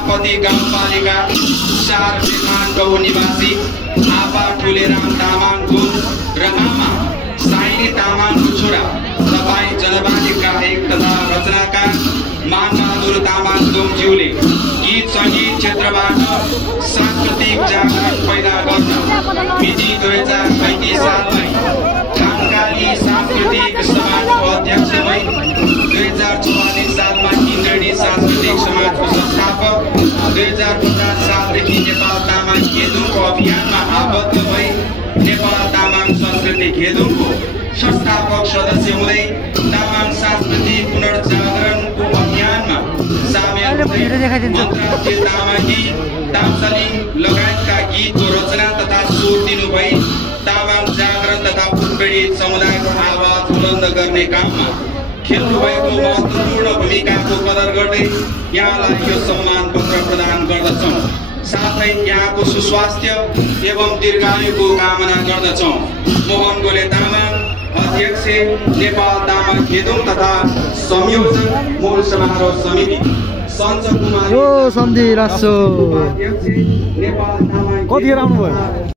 सेनापति गाउँपालिका 4 निर्माण गाउँ निवासी आपा ठुलेराम तामाङको र आमा साइनी तामाङको छोरा तपाईँ जनवादी गायक तथा रचनाकार मानबहादुर तामाङ दोमज्यूले गीत सङ्गीत क्षेत्रबाट सांस्कृतिक जागरण पैदा गर्न मिति 2035 सालमै खानकाली सांस्कृतिक समाजको अध्यक्ष भई 2044 सालमा इन्द्रणी सांस्कृतिक समाजको संस्थापक 2050 सालदेखि नेपाल तामाङ खेदुङको अभियानमा आबद्ध भई नेपाल तामाङ संस्कृति खेदुङको संस्थापक सदस्य हुँदै तामाङ सांस्कृतिक पुनर्जागरणको अभियानमा सामेल हुँदै तामाङी तामसलिङ लगायतका गीतको रचना तथा स्वर दिनुभई तामाङ जागरण तथा उत्पीडित समुदायको आवाज बुलन्द गर्ने काममा खेल्नुभएको महत्त्वपूर्ण भूमिकाको कदर गर्दै यहाँलाई यो सम्मान पत्र प्रदान गर्दछौँ। साथै यहाँको सुस्वास्थ्य एवं दीर्घायुको कामना गर्दछौँ। मोहन गोले तामाङ अध्यक्ष नेपाल तामाङ खेदुङ तथा संयोजक मूल समारोह समिति सञ्च कुमार सम्झी रासो अध्यक्ष नेपाल तामाङ कतिखेर आउनुभयो?